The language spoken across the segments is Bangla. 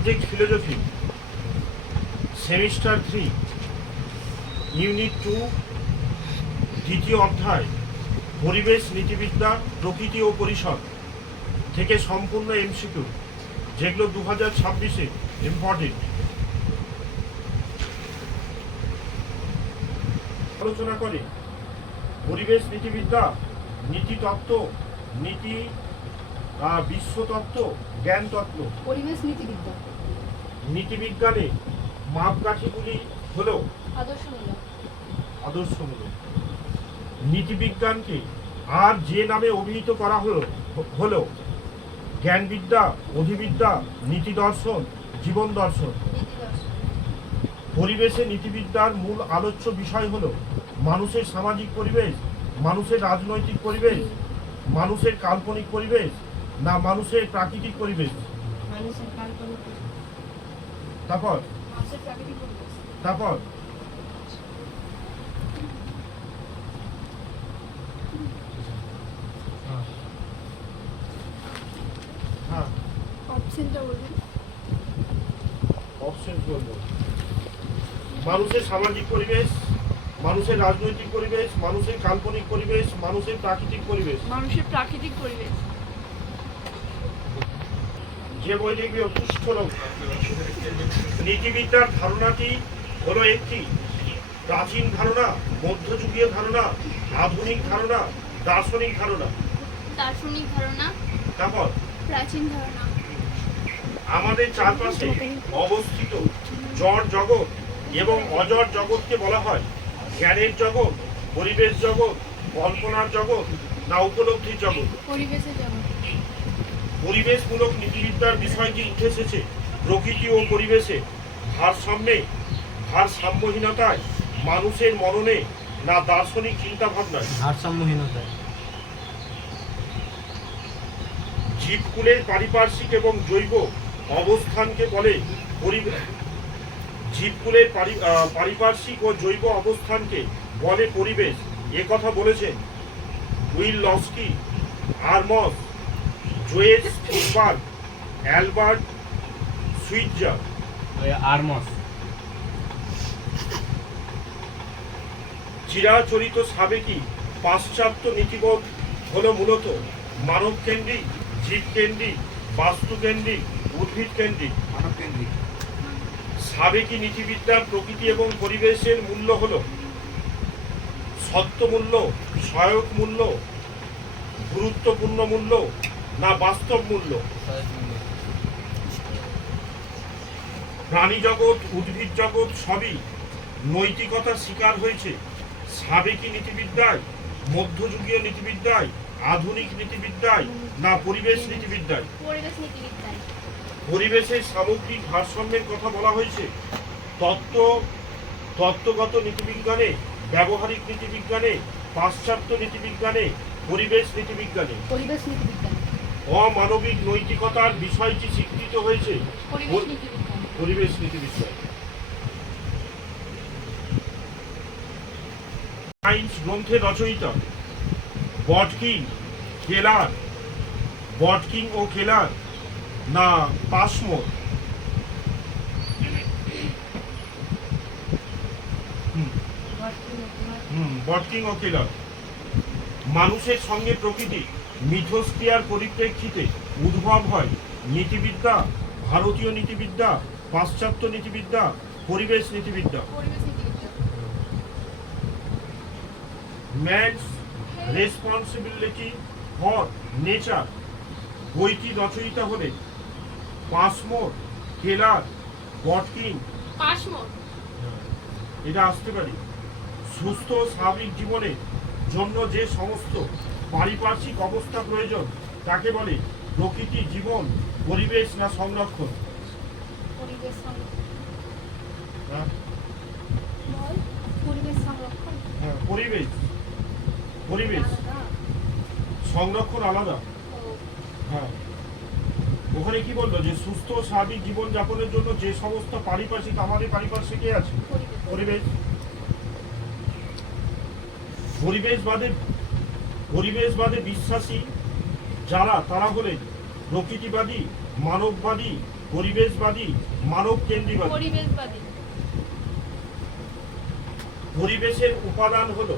Subject philosophy semester three unit two দ্বিতীয় অধ্যায়, পরিবেশ নীতিবিদ্যা, প্রকৃতি ও পরিষদ থেকে সম্পূর্ণ এমসিকিউ যেগুলো দু হাজার ছাব্বিশে ইম্পর্টেন্ট আলোচনা করে পরিবেশ নীতিবিদ্যা নীতিতত্ত্ব নীতি বিশ্বতত্ত্ব জ্ঞান তত্ত্ব। পরিবেশ নীতিবিদ্যা। নীতিবিজ্ঞানে মাপকাঠিগুলি হল আদর্শমূলক। নীতিবিজ্ঞানকে আর যে নামে অভিহিত করা হলো হল জ্ঞানবিদ্যা অধিবিদ্যা নীতি দর্শন জীবন দর্শন। পরিবেশে নীতিবিদ্যার মূল আলোচ্য বিষয় হল মানুষের সামাজিক পরিবেশ মানুষের রাজনৈতিক পরিবেশ মানুষের কাল্পনিক পরিবেশ না মানুষের প্রাকৃতিক পরিবেশ। মানুষের কাল্পনিক পরিবেশ। তারপর? তারপর? হ্যাঁ। অপশনটা বলুন। অপশন বলব। মানুষের সামাজিক পরিবেশ মানুষের রাজনৈতিক পরিবেশ মানুষের কাল্পনিক পরিবেশ মানুষের প্রাকৃতিক পরিবেশ। মানুষের প্রাকৃতিক পরিবেশ। যে বই লিখবে লোক। নীতিবিদ্যার ধারণাটি হলো একটি। প্রাচীন ধারণা মধ্যযুগীয় ধারণা আধুনিক ধারণা দার্শনিক ধারণা। দার্শনিক ধারণা। তারপর? প্রাচীন ধারণা। আমাদের চারপাশে অবস্থিত জড় জগৎ এবং অজড় জগৎকে বলা হয়। জ্ঞানের জগৎ পরিবেশ জগৎ কল্পনার জগৎ না উপলব্ধির জগৎ? পরিবেশের জগৎ। পরিবেশমূলক নীতিবিদ্যার বিষয়টি উঠে এসেছে প্রকৃতি ও পরিবেশে ভারসাম্যে ভারসাম্যহীনতায় মানুষের মননে না দার্শনিক চিন্তা ভাবনায় ভারসাম্যহীনতায়। জীবকুলের পারিপার্শ্বিক এবং জৈব অবস্থানকে বলে জীবকুলের পারিপার্শ্বিক ও জৈব অবস্থানকে বলে পরিবেশ। কথা বলেছেন উইল লস্কি আরমস। জোয়েস ফুটবার্গ অ্যালবার্ট সুইটজার ওই আরমস চিরাচরিত সাবেকি পাশ্চাত্য নীতিবোধ হল মূলত মানব কেন্দ্রিক জীব কেন্দ্রিক বাস্তু কেন্দ্রিক উদ্ভিদ কেন্দ্রিক। মানবকেন্দ্রিক সাবেকি নীতিবিদ্যার প্রকৃতি এবং পরিবেশের মূল্য হল? সত্য মূল্য সহায়ক মূল্য গুরুত্বপূর্ণ মূল্য না বাস্তব মূল্য। প্রাণী জগৎ উদ্ভিদ জগৎ সবই নৈতিকতার শিকার হয়েছে। সাবেকি নীতিবিদ্যায় মধ্যযুগীয় নীতিবিদ্যায় আধুনিক নীতিবিদ্যায় না পরিবেশ নীতিবিদ্যায়? পরিবেশ পরিবেশের সামগ্রিক ভারসাম্যের কথা বলা হয়েছে। তত্ত্ব তত্ত্বগত নীতিবিজ্ঞানে ব্যবহারিক নীতিবিজ্ঞানে পাশ্চাত্য নীতিবিজ্ঞানে পরিবেশ নীতিবিজ্ঞানে। পরিবেশ নীতিবিজ্ঞান। অমানবিক নৈতিকতার বিষয়টি স্বীকৃত হয়েছে। পরিবেশ পরিবেশ নীতিবিদ্যায় সায়েন্স গ্রন্থের রচয়িতা। বটকিং কেলার বটকিং ও কেলার না পাসমোর। হুম। বটকিং ও কেলার মানুষের সঙ্গে প্রকৃতি মিথস্ক্রিয়ার পরিপ্রেক্ষিতে উদ্ভব হয় নীতিবিদ্যা ভারতীয় নীতিবিদ্যা পাশ্চাত্য নীতিবিদ্যা পরিবেশ নীতিবিদ্যা। ম্যানস রেসপন্সিবিলিটি ফর নেচার বইটি রচয়িতা হলে পাসমোর কেলার বটকিং এটা আসতে পারি। সুস্থ স্বাভাবিক জীবনের জন্য যে সমস্ত পারিপার্শ্বিক অবস্থা প্রয়োজন তাকে বলে প্রকৃতি জীবন পরিবেশ না সংরক্ষণ? পরিবেশ হ্যাঁ? পরিবেশ সংরক্ষণ? হ্যাঁ, আলাদা। সংরক্ষণ আলাদা। হ্যাঁ। ওখানে কি বলল? যে সুস্থ স্বাভাবিক জীবন যাপনের জন্য যে সমস্ত পারিপার্শ্বিক আমাদের পারিপার্শ্বিকে আছে? পরিবেশ। পরিবেশ। পরিবেশবাদে পরিবেশবাদে বিশ্বাসী যারা তারা হলেন প্রকৃতিবাদী মানববাদী পরিবেশবাদী মানব কেন্দ্রীবাদী পরিবেশের উপাদান হলো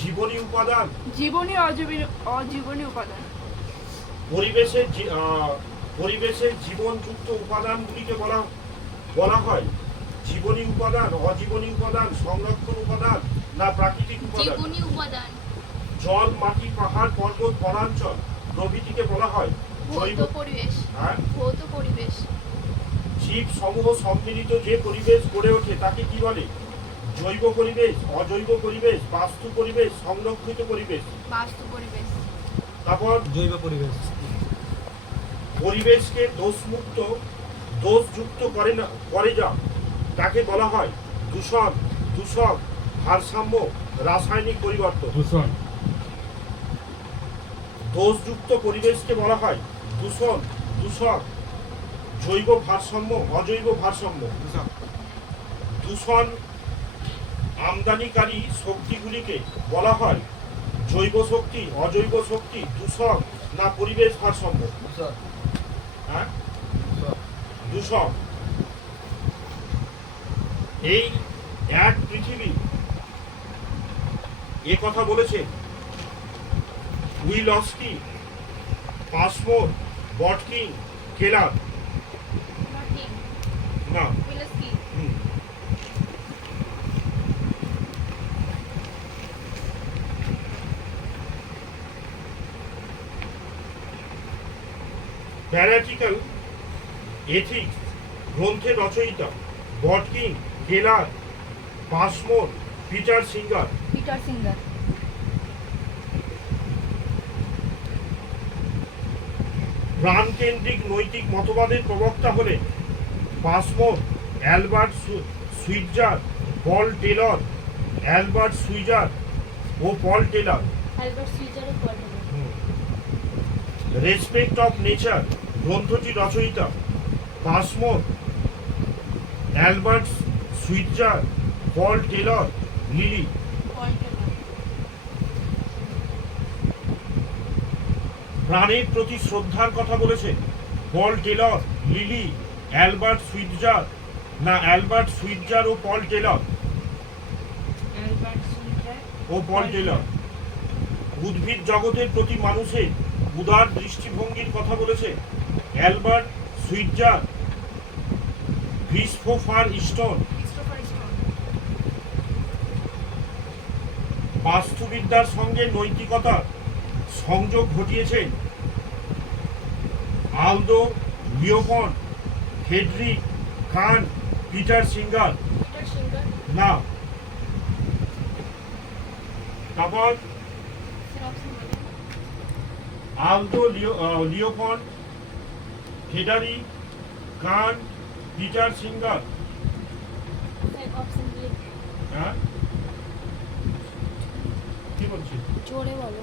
জীবনী উপাদান। জীবনী অজীবনী অজীবনী উপাদান। পরিবেশের পরিবেশের জীবনযুক্ত উপাদানগুলিকে বলা বলা হয় জীবনী উপাদান অজীবনী উপাদান সংরক্ষণ উপাদান না প্রাকৃতিক উপাদান? জীবনী উপাদান। জল মাটি পাহাড় পর্বত বনাঞ্চল প্রভৃতিকে বলা হয় জৈব। পরিবেশ হ্যাঁ? ভৌত পরিবেশ। জীব সমূহ সম্মিলিত যে পরিবেশ গড়ে ওঠে তাকে কি বলে? জৈব পরিবেশ অজৈব পরিবেশ বাস্তু পরিবেশ সংরক্ষিত পরিবেশ। বাস্তু পরিবেশ। তারপর জৈব পরিবেশ। পরিবেশকে দোষমুক্ত দোষযুক্ত করে না করে যা তাকে বলা হয় দূষণ দূষক ভারসাম্য রাসায়নিক পরিবর্তন। দূষণ। দোষযুক্ত পরিবেশকে বলা হয়। দূষণ দূষক জৈব ভারসাম্য অজৈব ভারসাম্য। দূষণ। আমদানিকারী শক্তিগুলিকে বলা হয় জৈব শক্তি অজৈব শক্তি দূষক না পরিবেশ ভারসাম্য। হ্যাঁ? দূষক এই এক পৃথিবী এ কথা বলেছে উইলস্কি পাসমোর বটকিং কেলার? না। প্যারাটিক্যাল এথিক্স গ্রন্থের রচয়িতা বটকিং কেলার Passmore Peter Singer. Peter Singer. প্রাণকেন্দ্রিক নৈতিক মতবাদের প্রবক্তা হলেন পাসমোর অ্যালবার্ট সু- সুইটজার পল টেলর অ্যালবার্ট সুইজার ও Paul Taylor. Respect of nature গ্রন্থটি রচয়িতা পাসমোর অ্যালবার্ট সুইজার পল টেলর লিলি প্রাণের প্রতি শ্রদ্ধার কথা বলেছেন। পল টেলর লিলি অ্যালবার্ট সুইটজার না অ্যালবার্ট সুইটজার ও পল টেলর। ও পল টেলর। উদ্ভিদ জগতের প্রতি মানুষের উদার দৃষ্টিভঙ্গির কথা বলেছে। Albert Schweitzer Christopher Stone. বাস্তুবিদ্যার সঙ্গে নৈতিকতা সংযোগ ঘটিয়েছেন। আলদো লিওপন হেডরিক খান পিটার সিঙ্গার। না। তারপর আলদো লিওপন ফেডারি কান পিটার সিঙ্গার। হ্যাঁ? কি বলছি জোরে বলো।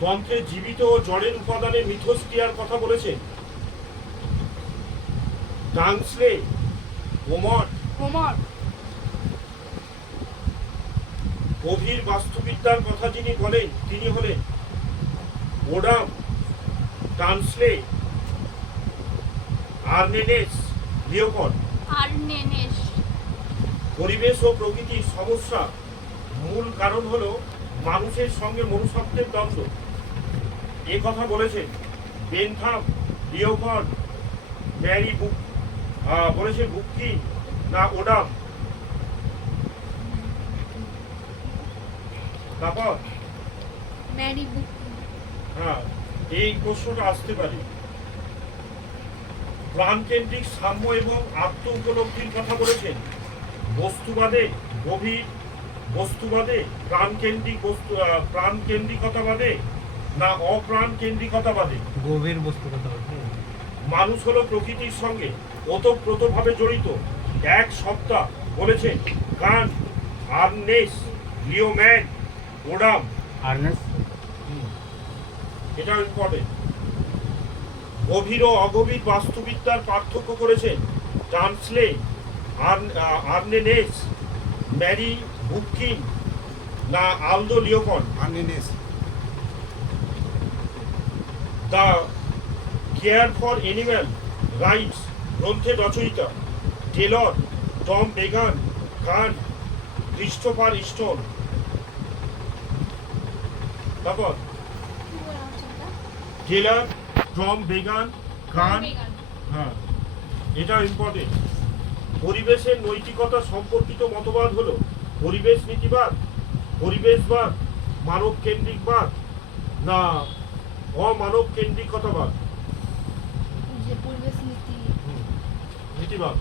তন্ত্রে জীবিত ও জড়ের উপাদানে মিথস্ক্রিয়ার কথা বলেছে ডাংসলে ওমট হোমর গভীর বাস্তুবিদ্যার কথা যিনি বলেন তিনি হলেন ওডাম টানসলে আর্নেনেস লিওপন আর নেনেশ পরিবেশ ও প্রকৃতির সমস্যা মূল কারণ হলো মানুষের সঙ্গে মনুষ্যত্বের দ্বন্দ্ব। এ কথা বলেছেন বেনথাম লিওপন ম্যারি বুক বলেছে বুকি না ওডাম। তারপর? ম্যারি বুক হ্যাঁ এই প্রশ্নটা আসতে পারে। প্রাণকেন্দ্রিক সাম্য এবং আত্ম উপলব্ধির কথা বলেছেন। বস্তুবাদে গভীর বস্তুবাদে প্রাণকেন্দ্রিক বস্তু প্রাণকেন্দ্রিকতাবাদে না অপ্রাণ কেন্দ্রিকতাবাদে। গভীর বস্তু মানুষ হলো প্রকৃতির সঙ্গে ওতপ্রোতভাবে জড়িত। এক সপ্তাহ বলেছেন কান আর্নেস লিওম্যান ওডাম। আর্নেস? এটা ইম্পর্টেন্ট গভীর ও অগভীর বাস্তুবিদ্যার পার্থক্য করেছেন ট্রান্সলে আর্নেনেস ম্যারি বুকিন না Aldo লিওকন। Arne Naess. The care for animal rights গ্রন্থের রচয়িতা টেলর টম বেগান খান, ক্রিস্টোফার স্টোন। তারপর টেলর টম বেগান খান হ্যাঁ এটা ইম্পর্টেন্ট পরিবেশের নৈতিকতা সম্পর্কিত মতবাদ হলো পরিবেশ নীতিবাদ, পরিবেশবাদ মানব কেন্দ্রিকবাদ না অমানব কেন্দ্রিকতাবাদ। নীতিবাদ।